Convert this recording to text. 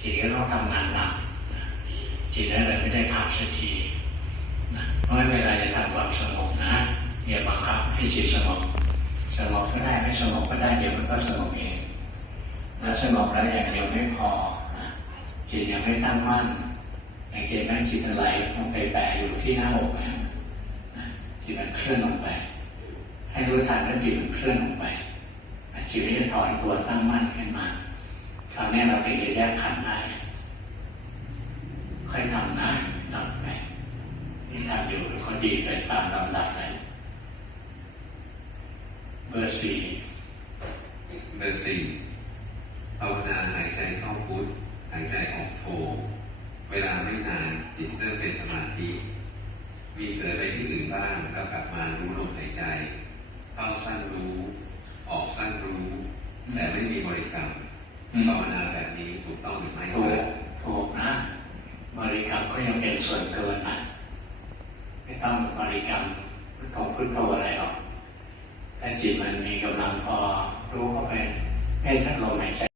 จิตก็ต้องทำงานหนักจิตนั่นเลยไม่ได้พักสักทีเพราะฉะนั้นเวลาจะทำความสงบนะอย่าบังคับให้จิตสงบสงบก็ได้ไม่สงบก็ได้เดี๋ยวมันก็สงบเองแล้วสงบแล้วอย่างเดียวไม่พอะจิตยังไม่ตั้งมั่นสังเกตไหมจิตไหลลงไปแปะอยู่ที่หน้าอกนะจิตมันเคลื่อนลงไป ให้รู้ทันว่าจิตมันเคลื่อนลงไปจิตมันจะถอนตัวตั้งมั่นข นมาคราวนี้เราถึงจะแยกขันธ์ได้ค่อยทำนะทำไปที่ทำอยู่ก็ดีไปตามลำดับไปเบอร์สี่เบอร์สี่ภาวนาหายใจเข้าพุทหายใจออกโทเวลาไม่นานจิตเริ่มเป็นสมาธิมีเผลอไปที่อื่นบ้างแล้วกลับมารู้ลมหายใจ เข้าสั้นรู้ ออกสั้นรู้ แต่ไม่มีบริกรรม ภาวนาแบบนี้ถูกต้องหรือไม่ถูกถูกนะ บริกรรมก็ยังเป็นส่วนเกินนะไม่ต้องบริกรรมพุทโธพุทโธอะไรหรอกถ้าจิตมันมีกำลังพอรู้เข้าไปให้ท่านลมหายใจ